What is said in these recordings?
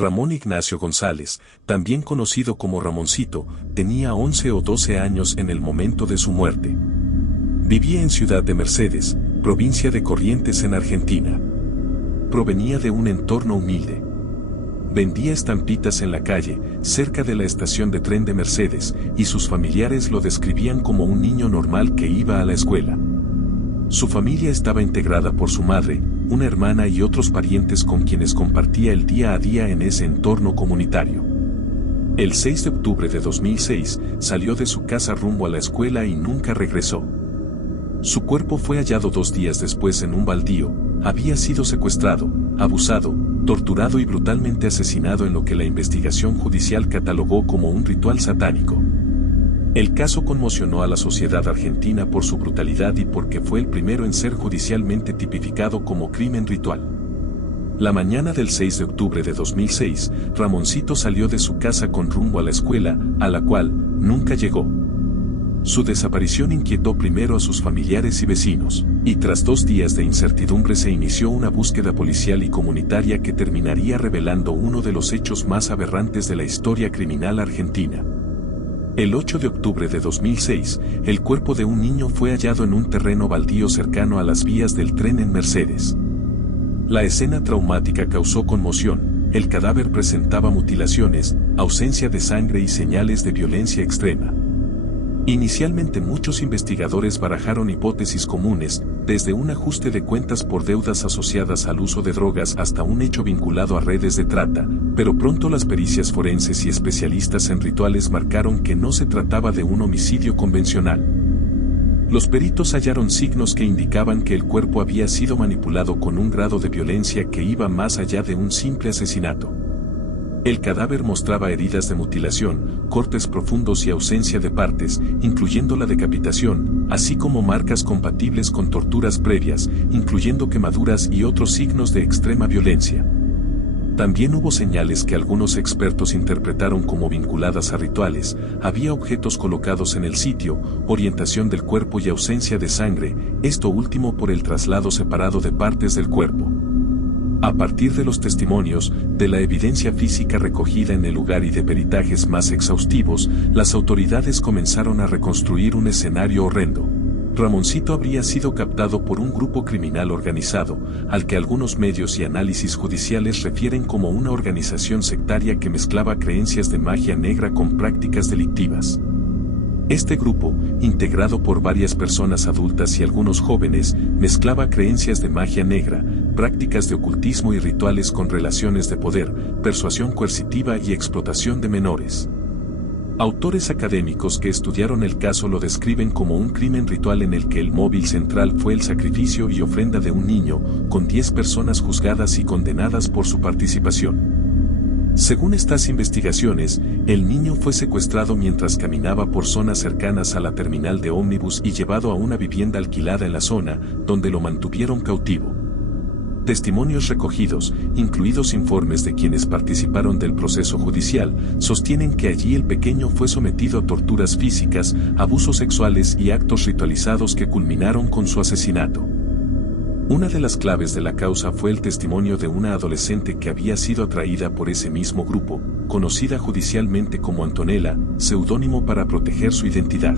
Ramón Ignacio González, también conocido como Ramoncito, tenía 11 o 12 años en el momento de su muerte. Vivía en Ciudad de Mercedes, provincia de Corrientes en Argentina. Provenía de un entorno humilde. Vendía estampitas en la calle, cerca de la estación de tren de Mercedes, y sus familiares lo describían como un niño normal que iba a la escuela. Su familia estaba integrada por su madre, una hermana y otros parientes con quienes compartía el día a día en ese entorno comunitario. El 6 de octubre de 2006, salió de su casa rumbo a la escuela y nunca regresó. Su cuerpo fue hallado 2 días después en un baldío. Había sido secuestrado, abusado, torturado y brutalmente asesinado en lo que la investigación judicial catalogó como un ritual satánico. El caso conmocionó a la sociedad argentina por su brutalidad y porque fue el primero en ser judicialmente tipificado como crimen ritual. La mañana del 6 de octubre de 2006, Ramoncito salió de su casa con rumbo a la escuela, a la cual nunca llegó. Su desaparición inquietó primero a sus familiares y vecinos, y tras 2 días de incertidumbre se inició una búsqueda policial y comunitaria que terminaría revelando uno de los hechos más aberrantes de la historia criminal argentina. El 8 de octubre de 2006, el cuerpo de un niño fue hallado en un terreno baldío cercano a las vías del tren en Mercedes. La escena traumática causó conmoción. El cadáver presentaba mutilaciones, ausencia de sangre y señales de violencia extrema. Inicialmente muchos investigadores barajaron hipótesis comunes, desde un ajuste de cuentas por deudas asociadas al uso de drogas hasta un hecho vinculado a redes de trata, pero pronto las pericias forenses y especialistas en rituales marcaron que no se trataba de un homicidio convencional. Los peritos hallaron signos que indicaban que el cuerpo había sido manipulado con un grado de violencia que iba más allá de un simple asesinato. El cadáver mostraba heridas de mutilación, cortes profundos y ausencia de partes, incluyendo la decapitación, así como marcas compatibles con torturas previas, incluyendo quemaduras y otros signos de extrema violencia. También hubo señales que algunos expertos interpretaron como vinculadas a rituales. Había objetos colocados en el sitio, orientación del cuerpo y ausencia de sangre, esto último por el traslado separado de partes del cuerpo. A partir de los testimonios, de la evidencia física recogida en el lugar y de peritajes más exhaustivos, las autoridades comenzaron a reconstruir un escenario horrendo. Ramoncito habría sido captado por un grupo criminal organizado, al que algunos medios y análisis judiciales refieren como una organización sectaria que mezclaba creencias de magia negra con prácticas delictivas. Este grupo, integrado por varias personas adultas y algunos jóvenes, mezclaba creencias de magia negra, prácticas de ocultismo y rituales con relaciones de poder, persuasión coercitiva y explotación de menores. Autores académicos que estudiaron el caso lo describen como un crimen ritual en el que el móvil central fue el sacrificio y ofrenda de un niño, con 10 personas juzgadas y condenadas por su participación. Según estas investigaciones, el niño fue secuestrado mientras caminaba por zonas cercanas a la terminal de ómnibus y llevado a una vivienda alquilada en la zona, donde lo mantuvieron cautivo. Testimonios recogidos, incluidos informes de quienes participaron del proceso judicial, sostienen que allí el pequeño fue sometido a torturas físicas, abusos sexuales y actos ritualizados que culminaron con su asesinato. Una de las claves de la causa fue el testimonio de una adolescente que había sido atraída por ese mismo grupo, conocida judicialmente como Antonella, seudónimo para proteger su identidad.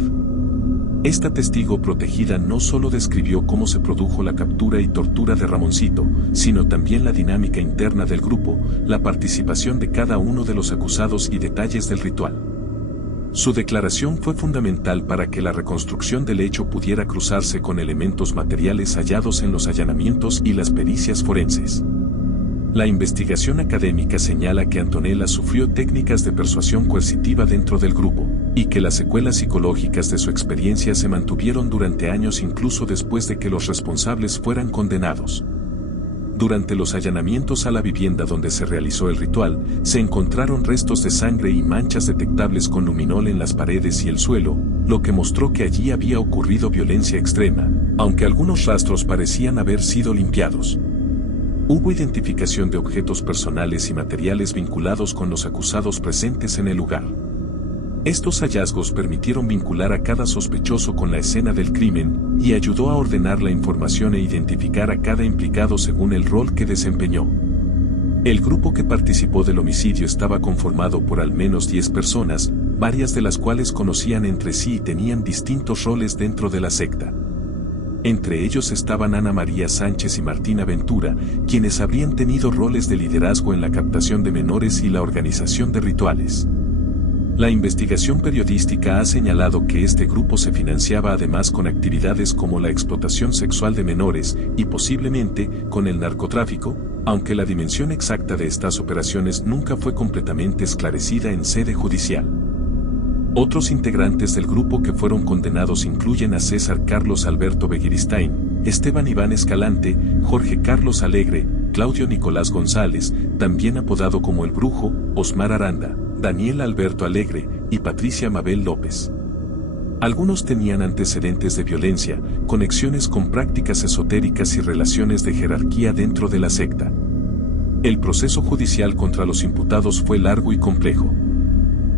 Esta testigo protegida no solo describió cómo se produjo la captura y tortura de Ramoncito, sino también la dinámica interna del grupo, la participación de cada uno de los acusados y detalles del ritual. Su declaración fue fundamental para que la reconstrucción del hecho pudiera cruzarse con elementos materiales hallados en los allanamientos y las pericias forenses. La investigación académica señala que Antonella sufrió técnicas de persuasión coercitiva dentro del grupo, y que las secuelas psicológicas de su experiencia se mantuvieron durante años incluso después de que los responsables fueran condenados. Durante los allanamientos a la vivienda donde se realizó el ritual, se encontraron restos de sangre y manchas detectables con luminol en las paredes y el suelo, lo que mostró que allí había ocurrido violencia extrema, aunque algunos rastros parecían haber sido limpiados. Hubo identificación de objetos personales y materiales vinculados con los acusados presentes en el lugar. Estos hallazgos permitieron vincular a cada sospechoso con la escena del crimen y ayudó a ordenar la información e identificar a cada implicado según el rol que desempeñó. El grupo que participó del homicidio estaba conformado por al menos 10 personas, varias de las cuales conocían entre sí y tenían distintos roles dentro de la secta. Entre ellos estaban Ana María Sánchez y Martina Ventura, quienes habrían tenido roles de liderazgo en la captación de menores y la organización de rituales. La investigación periodística ha señalado que este grupo se financiaba además con actividades como la explotación sexual de menores y posiblemente con el narcotráfico, aunque la dimensión exacta de estas operaciones nunca fue completamente esclarecida en sede judicial. Otros integrantes del grupo que fueron condenados incluyen a César Carlos Alberto Begiristain, Esteban Iván Escalante, Jorge Carlos Alegre, Claudio Nicolás González, también apodado como El Brujo, Osmar Aranda, Daniel Alberto Alegre y Patricia Mabel López. Algunos tenían antecedentes de violencia, conexiones con prácticas esotéricas y relaciones de jerarquía dentro de la secta. El proceso judicial contra los imputados fue largo y complejo.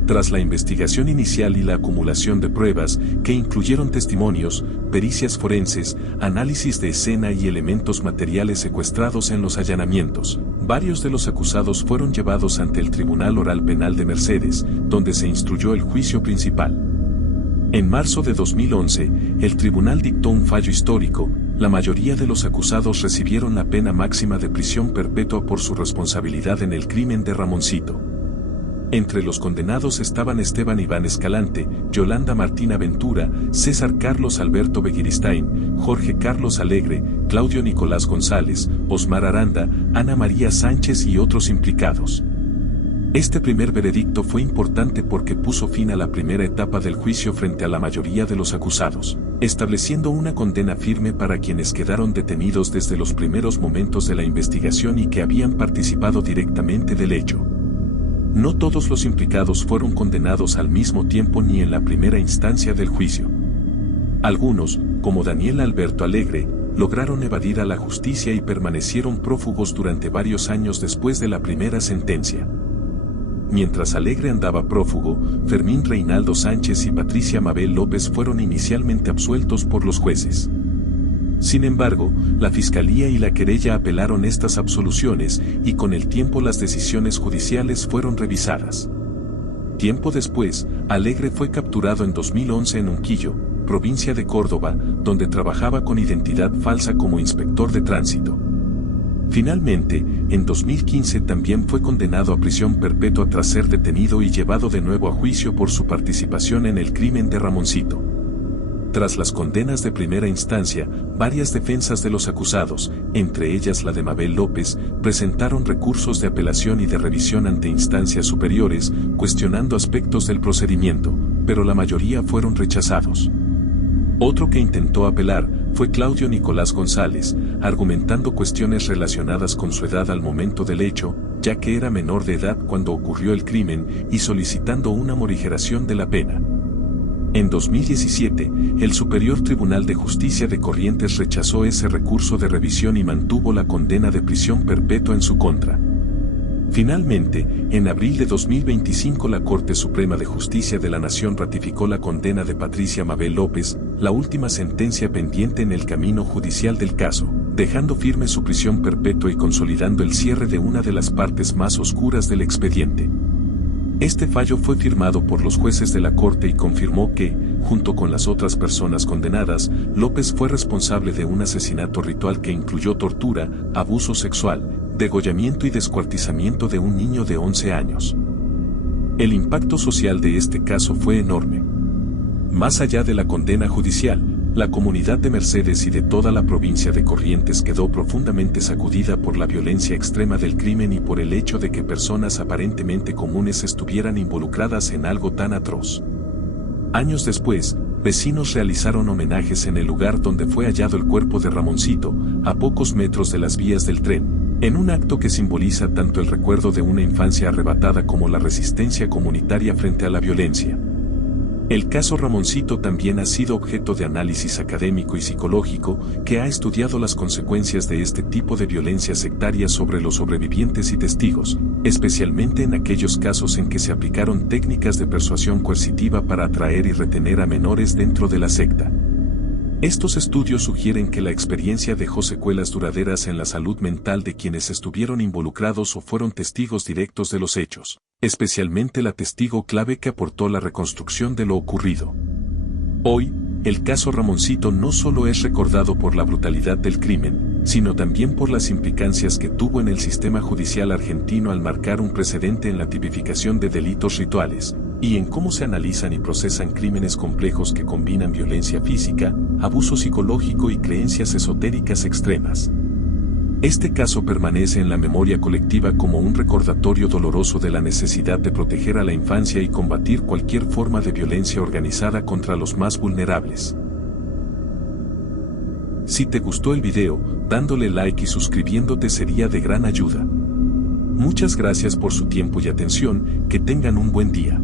Tras la investigación inicial y la acumulación de pruebas, que incluyeron testimonios, pericias forenses, análisis de escena y elementos materiales secuestrados en los allanamientos, varios de los acusados fueron llevados ante el Tribunal Oral Penal de Mercedes, donde se instruyó el juicio principal. En marzo de 2011, el tribunal dictó un fallo histórico. La mayoría de los acusados recibieron la pena máxima de prisión perpetua por su responsabilidad en el crimen de Ramoncito. Entre los condenados estaban Esteban Iván Escalante, Yolanda Martina Ventura, César Carlos Alberto Begiristain, Jorge Carlos Alegre, Claudio Nicolás González, Osmar Aranda, Ana María Sánchez y otros implicados. Este primer veredicto fue importante porque puso fin a la primera etapa del juicio frente a la mayoría de los acusados, estableciendo una condena firme para quienes quedaron detenidos desde los primeros momentos de la investigación y que habían participado directamente del hecho. No todos los implicados fueron condenados al mismo tiempo ni en la primera instancia del juicio. Algunos, como Daniel Alberto Alegre, lograron evadir a la justicia y permanecieron prófugos durante varios años después de la primera sentencia. Mientras Alegre andaba prófugo, Fermín Reinaldo Sánchez y Patricia Mabel López fueron inicialmente absueltos por los jueces. Sin embargo, la Fiscalía y la querella apelaron estas absoluciones y con el tiempo las decisiones judiciales fueron revisadas. Tiempo después, Alegre fue capturado en 2011 en Unquillo, provincia de Córdoba, donde trabajaba con identidad falsa como inspector de tránsito. Finalmente, en 2015 también fue condenado a prisión perpetua tras ser detenido y llevado de nuevo a juicio por su participación en el crimen de Ramoncito. Tras las condenas de primera instancia, varias defensas de los acusados, entre ellas la de Mabel López, presentaron recursos de apelación y de revisión ante instancias superiores, cuestionando aspectos del procedimiento, pero la mayoría fueron rechazados. Otro que intentó apelar fue Claudio Nicolás González, argumentando cuestiones relacionadas con su edad al momento del hecho, ya que era menor de edad cuando ocurrió el crimen, y solicitando una morigeración de la pena. En 2017, el Superior Tribunal de Justicia de Corrientes rechazó ese recurso de revisión y mantuvo la condena de prisión perpetua en su contra. Finalmente, en abril de 2025 la Corte Suprema de Justicia de la Nación ratificó la condena de Patricia Mabel López, la última sentencia pendiente en el camino judicial del caso, dejando firme su prisión perpetua y consolidando el cierre de una de las partes más oscuras del expediente. Este fallo fue firmado por los jueces de la Corte y confirmó que, junto con las otras personas condenadas, López fue responsable de un asesinato ritual que incluyó tortura, abuso sexual, degollamiento y descuartizamiento de un niño de 11 años. El impacto social de este caso fue enorme. Más allá de la condena judicial, la comunidad de Mercedes y de toda la provincia de Corrientes quedó profundamente sacudida por la violencia extrema del crimen y por el hecho de que personas aparentemente comunes estuvieran involucradas en algo tan atroz. Años después, vecinos realizaron homenajes en el lugar donde fue hallado el cuerpo de Ramoncito, a pocos metros de las vías del tren, en un acto que simboliza tanto el recuerdo de una infancia arrebatada como la resistencia comunitaria frente a la violencia. El caso Ramoncito también ha sido objeto de análisis académico y psicológico que ha estudiado las consecuencias de este tipo de violencia sectaria sobre los sobrevivientes y testigos, especialmente en aquellos casos en que se aplicaron técnicas de persuasión coercitiva para atraer y retener a menores dentro de la secta. Estos estudios sugieren que la experiencia dejó secuelas duraderas en la salud mental de quienes estuvieron involucrados o fueron testigos directos de los hechos, especialmente la testigo clave que aportó la reconstrucción de lo ocurrido. Hoy, el caso Ramoncito no solo es recordado por la brutalidad del crimen, sino también por las implicancias que tuvo en el sistema judicial argentino al marcar un precedente en la tipificación de delitos rituales, y en cómo se analizan y procesan crímenes complejos que combinan violencia física, abuso psicológico y creencias esotéricas extremas. Este caso permanece en la memoria colectiva como un recordatorio doloroso de la necesidad de proteger a la infancia y combatir cualquier forma de violencia organizada contra los más vulnerables. Si te gustó el video, dándole like y suscribiéndote sería de gran ayuda. Muchas gracias por su tiempo y atención, que tengan un buen día.